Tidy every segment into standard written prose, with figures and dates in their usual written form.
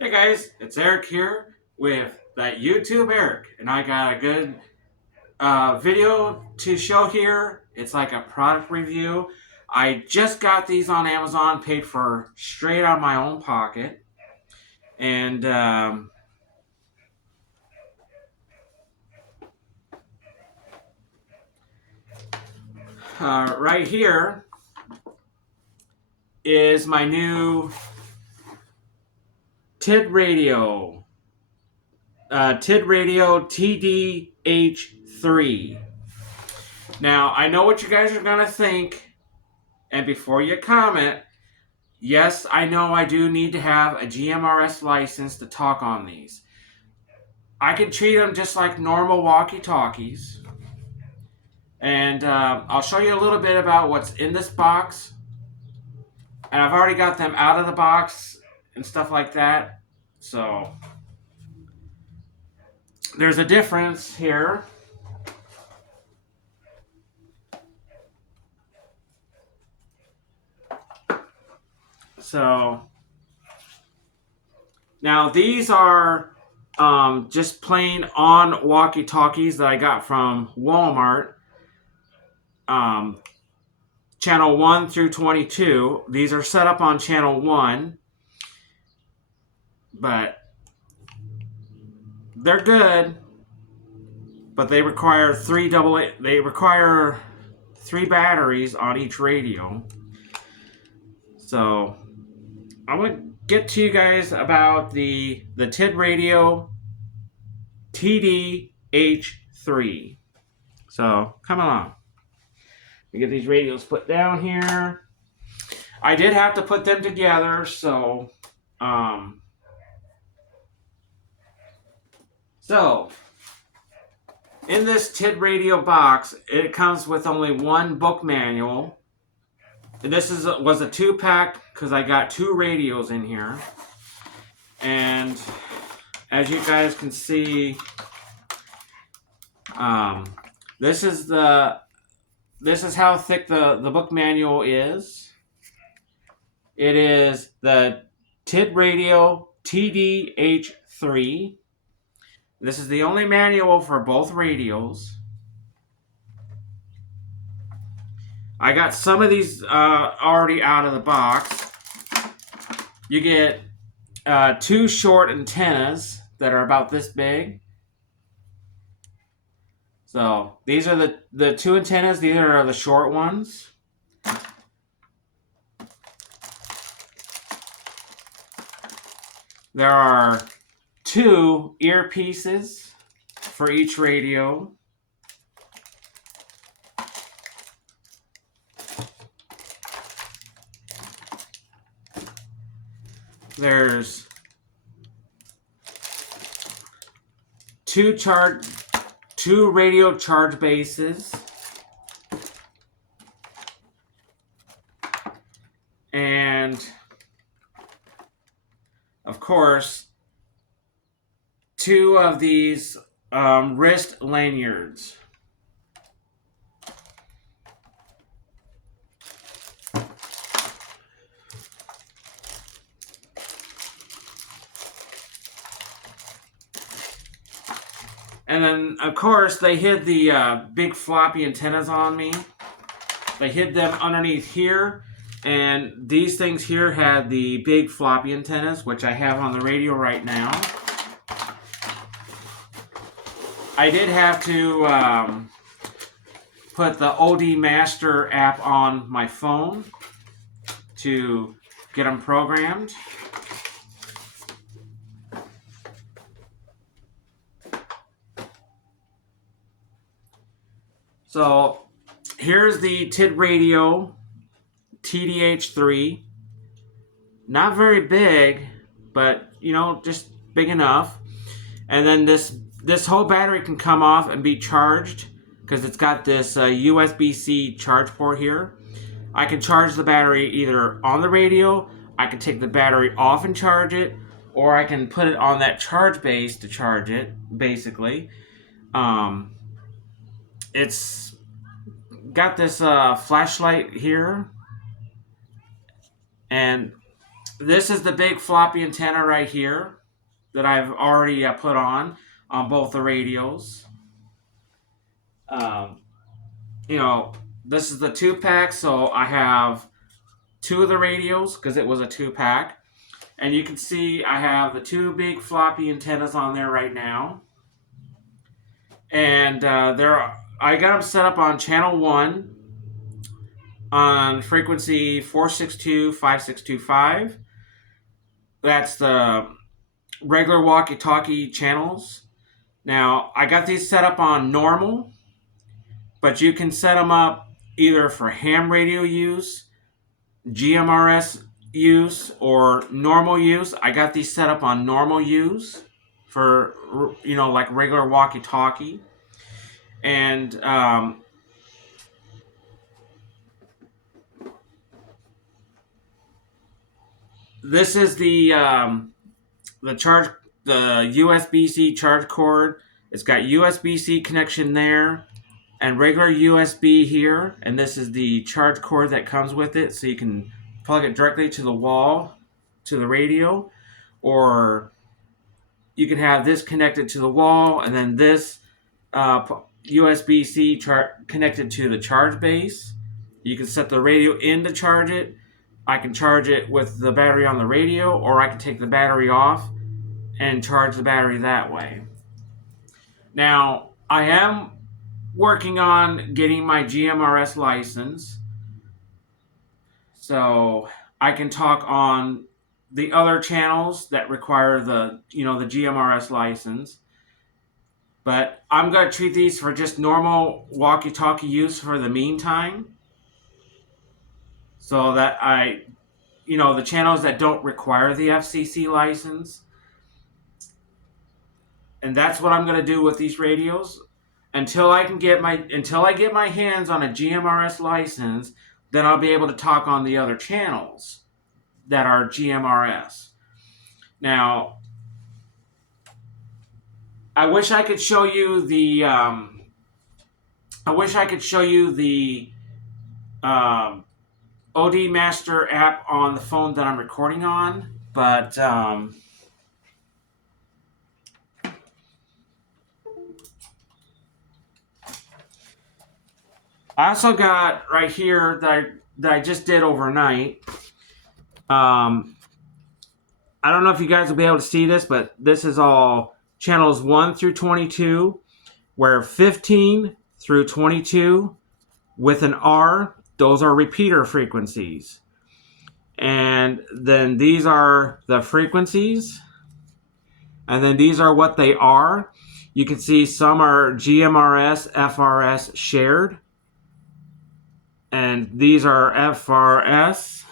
Hey guys, it's Eric here with that YouTube Eric, and I got a good video to show here. It's like a product review. I just got these on Amazon, paid for straight out of my own pocket, and right here is my new TidRadio, TidRadio TDH3. Now I know what you guys are gonna think, and before you comment, yes, I know I do need to have a GMRS license to talk on these. I can treat them just like normal walkie-talkies. And I'll show you a little bit about what's in this box. And I've already got them out of the box and stuff like that. So there's a difference here. So now these are just plain on walkie-talkies that I got from Walmart. Channel 1 through 22. These are set up on channel 1, but they're good, but they require three batteries on each radio. So I'm going to get to you guys about the TidRadio TDH3. So come along. We get these radios put down here. I did have to put them together, so in this TidRadio box, it comes with only one book manual. And this was a 2-pack because I got 2 radios in here. And as you guys can see, this is how thick the book manual is. It is the TidRadio TDH3. This is the only manual for both radios. I got some of these already out of the box. You get 2 short antennas that are about this big. So these are the 2 antennas. These are the short ones. There are 2 earpieces for each radio. There's 2 radio charge bases. And of course, 2 of these wrist lanyards. And then, of course, they hid the big floppy antennas on me. They hid them underneath here. And these things here had the big floppy antennas, which I have on the radio right now. I did have to put the OD Master app on my phone to get them programmed. So here's the TidRadio TDH3. Not very big, but just big enough. And then this whole battery can come off and be charged because it's got this USB-C charge port here. I can charge the battery either on the radio, I can take the battery off and charge it, or I can put it on that charge base to charge it, basically. It's got this flashlight here, and This is the big floppy antenna right here that I've already put on both the radios. Um, you know, this is the 2-pack, so I have 2 of the radios because it was a 2-pack. And you can see I have the 2 big floppy antennas on there right now. And I got them set up on channel 1 on frequency 462-5625. That's the regular walkie-talkie channels. Now, I got these set up on normal, but you can set them up either for ham radio use, GMRS use, or normal use. I got these set up on normal use for, like regular walkie-talkie. And this is the USB-C charge cord. It's got USB-C connection there and regular USB here, and this is the charge cord that comes with it, so you can plug it directly to the wall, to the radio, or you can have this connected to the wall, and then this USB-C connected to the charge base. You can set the radio in to charge it. I can charge it with the battery on the radio, or I can take the battery off and charge the battery that way. Now, I am working on getting my GMRS license, so I can talk on the other channels that require the GMRS license. But I'm going to treat these for just normal walkie-talkie use for the meantime, so that the channels that don't require the FCC license. And that's what I'm going to do with these radios until I get my hands on a GMRS license. Then I'll be able to talk on the other channels that are GMRS. Now, I wish I could show you the OD Master app on the phone that I'm recording on, but I also got right here that I just did overnight. I don't know if you guys will be able to see this, but this is all channels 1 through 22, where 15 through 22 with an R, those are repeater frequencies. And then these are the frequencies. And then these are what they are. You can see some are GMRS, FRS shared. And these are FRS.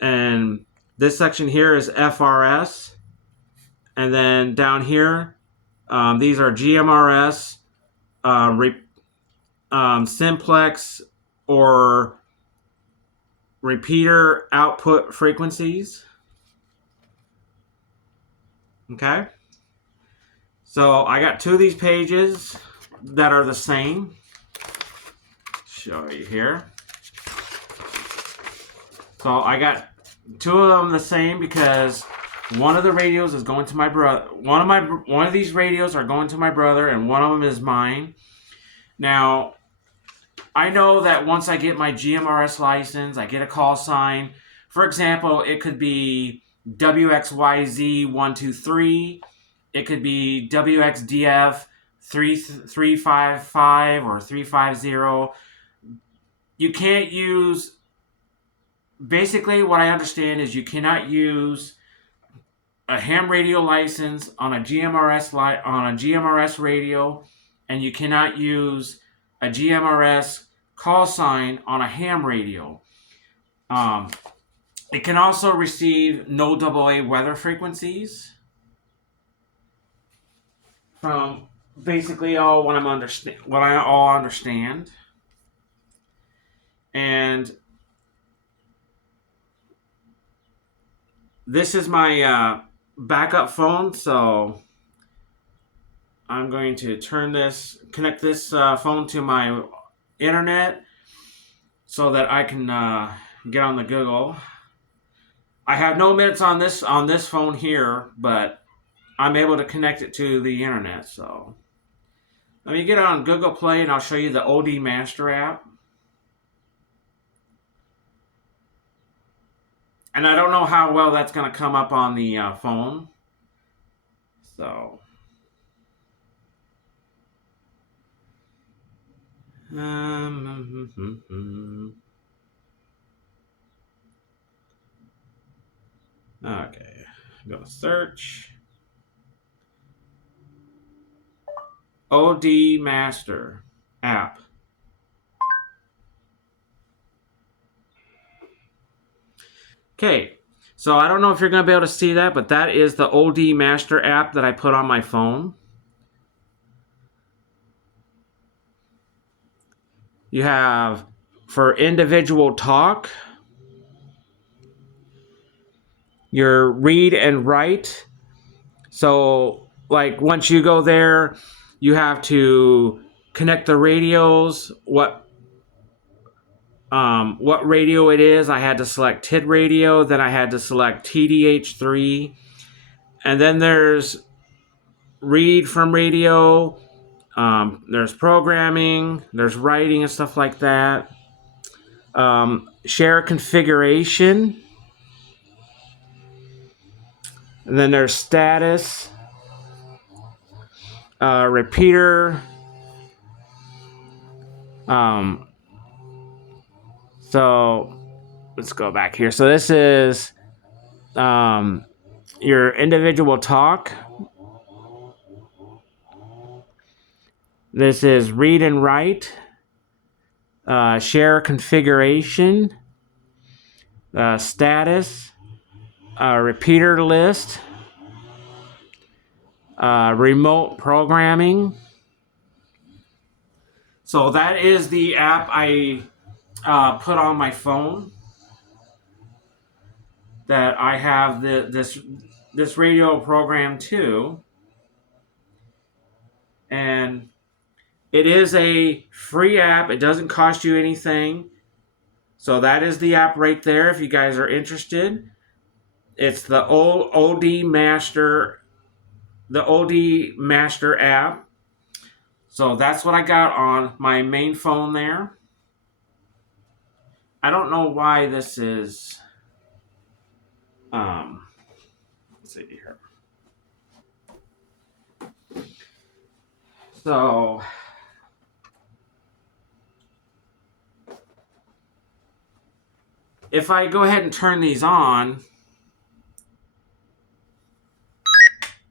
And this section here is FRS. And then down here, these are GMRS, simplex or repeater output frequencies. Okay. So I got 2 of these pages that are the same. Show you here. So I got 2 of them the same because one of the radios is going to my brother. One of these radios are going to my brother, and one of them is mine. Now, I know that once I get my GMRS license, I get a call sign. For example, it could be WXYZ123. It could be WXDF 355 or 350. You can't use. Basically, what I understand is you cannot use a ham radio license on a GMRS radio, and you cannot use a GMRS call sign on a ham radio. It can also receive no AA weather frequencies from basically what I all understand. And this is my backup phone, so I'm going to connect this phone to my internet so that I can get on the Google. I have no minutes on this phone here, but I'm able to connect it to the internet. So let me get on Google Play and I'll show you the OD Master app. And I don't know how well that's going to come up on the phone. So. Okay. I'm going to search. OD Master app. Okay, so I don't know if you're going to be able to see that, but that is the OD Master app that I put on my phone. You have for individual talk, your read and write. So, like, once you go there, you have to connect the radios, what radio it is. I had to select TidRadio, then I had to select TDH3, and then there's read from radio. There's programming, there's writing and stuff like that. Share configuration, and then there's status, repeater. So let's go back here. So this is your individual talk. This is read and write, share configuration, status, repeater list, remote programming. So that is the app I put on my phone. That I have this radio program too, and it is a free app. It doesn't cost you anything. So that is the app right there. If you guys are interested, it's the OD Master app. So that's what I got on my main phone there. I don't know why this is. Let's see here. So if I go ahead and turn these on.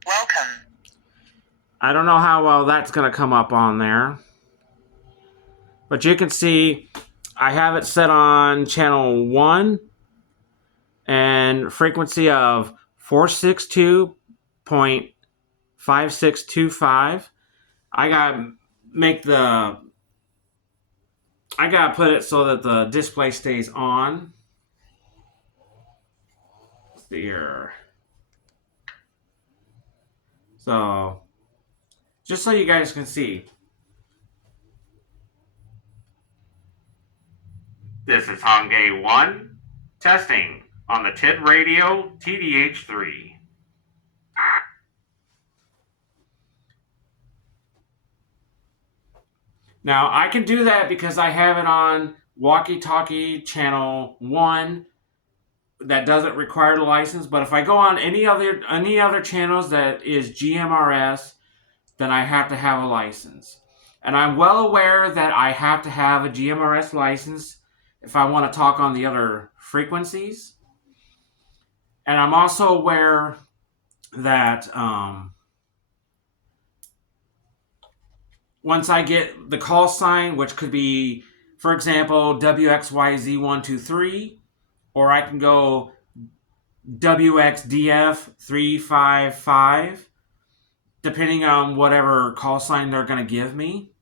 Welcome. I don't know how well that's going to come up on there. But you can see I have it set on channel 1 and frequency of 462.5625. I gotta put it so that the display stays on. Let's see here. So, just so you guys can see. This is Hongay 1, testing on the TidRadio TDH3. Now, I can do that because I have it on walkie-talkie channel 1 that doesn't require the license, but if I go on any other channels that is GMRS, then I have to have a license. And I'm well aware that I have to have a GMRS license if I want to talk on the other frequencies. And I'm also aware that once I get the call sign, which could be, for example, WXYZ123, or I can go WXDF355, depending on whatever call sign they're going to give me,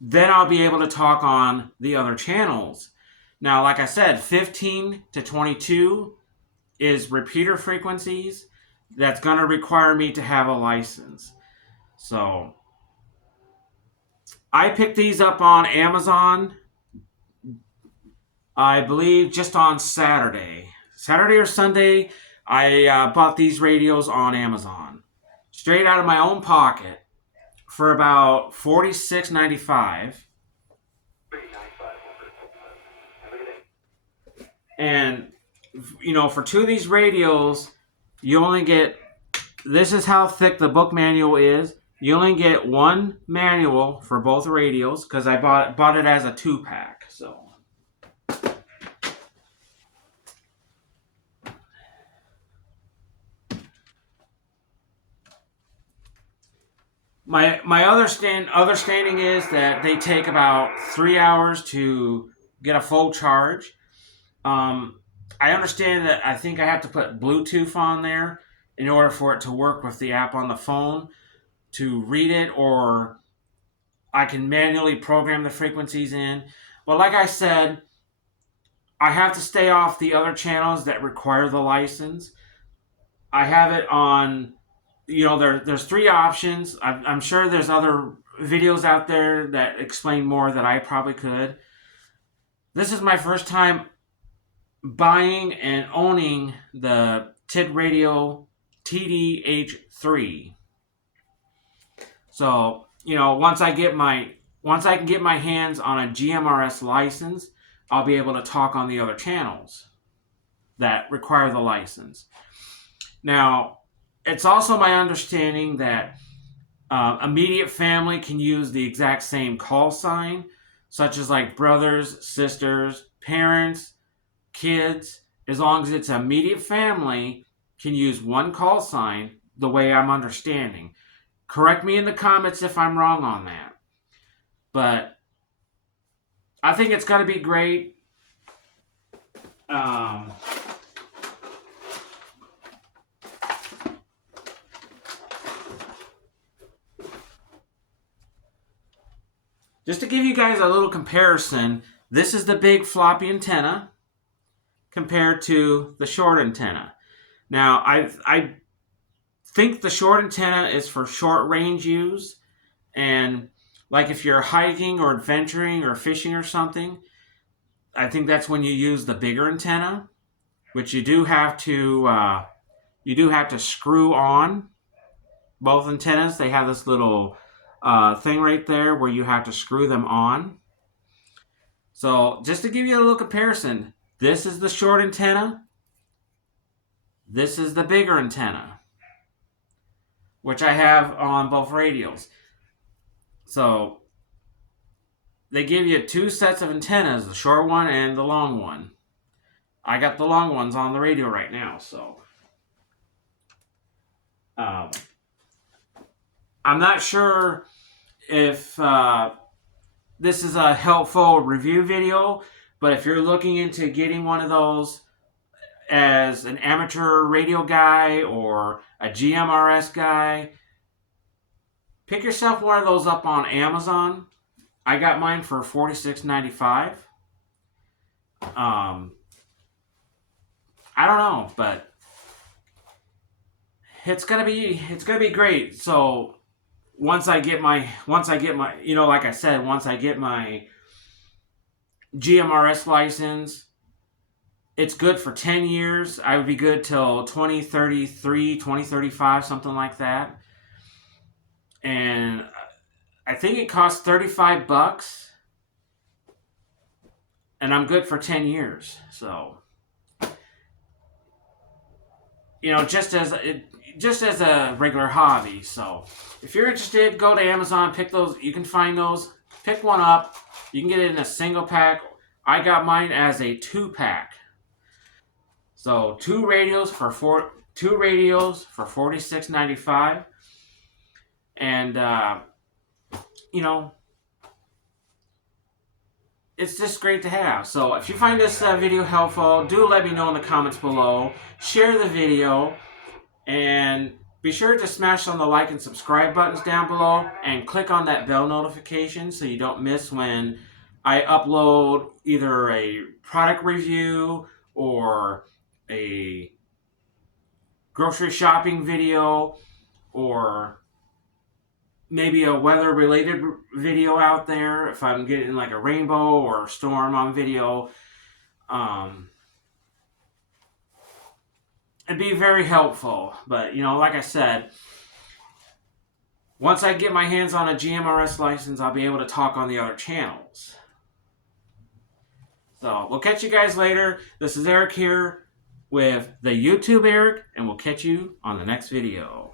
then I'll be able to talk on the other channels. Now, like I said, 15 to 22 is repeater frequencies. That's going to require me to have a license. So, I picked these up on Amazon, I believe, just on Saturday. Saturday or Sunday, I bought these radios on Amazon, straight out of my own pocket for about $46.95. And for two of these radios, you only get. This is how thick the book manual is. You only get one manual for both radios because I bought it as a 2-pack. So my understanding is that they take about 3 hours to get a full charge. Um, I understand that I think I have to put Bluetooth on there in order for it to work with the app on the phone to read it, or I can manually program the frequencies in. But like I said, I have to stay off the other channels that require the license. I have it on, there's three options. I'm sure there's other videos out there that explain more that I probably could. This is my first time buying and owning the TidRadio TDH3. So, once I can get my hands on a GMRS license, I'll be able to talk on the other channels that require the license. Now, it's also my understanding that immediate family can use the exact same call sign, such as like brothers, sisters, parents, kids, as long as it's immediate family, can use one call sign the way I'm understanding. Correct me in the comments if I'm wrong on that. But I think it's going to be great. Um, just to give you guys a little comparison, this is the big floppy antenna compared to the short antenna. Now, I think the short antenna is for short range use, and like if you're hiking or adventuring or fishing or something, I think that's when you use the bigger antenna, which you do have to screw on both antennas. They have this little thing right there where you have to screw them on. So just to give you a little comparison, this is the short antenna. This is the bigger antenna, which I have on both radios. So they give you two sets of antennas, the short one and the long one. I got the long ones on the radio right now, so um, I'm not sure if this is a helpful review video, but if you're looking into getting one of those as an amateur radio guy or a GMRS guy, pick yourself one of those up on Amazon. I got mine for $46.95. I don't know, but it's gonna be great. So once I get my like I said, once I get my GMRS license, it's good for 10 years. I would be good till 2033, 2035, something like that. And I think it costs $35, and I'm good for 10 years. So, just as a regular hobby. So, if you're interested, go to Amazon, pick those. You can find those. Pick one up. You can get it in a single pack. I got mine as a 2-pack. So, two radios for $46.95. And it's just great to have. So if you find this video helpful, do let me know in the comments below. Share the video, and be sure to smash on the like and subscribe buttons down below, and click on that bell notification so you don't miss when I upload either a product review or a grocery shopping video or maybe a weather related video out there if I'm getting like a rainbow or a storm on video. and be very helpful. But, like I said, once I get my hands on a GMRS license, I'll be able to talk on the other channels. So we'll catch you guys later. This is Eric here with the YouTube Eric, and we'll catch you on the next video.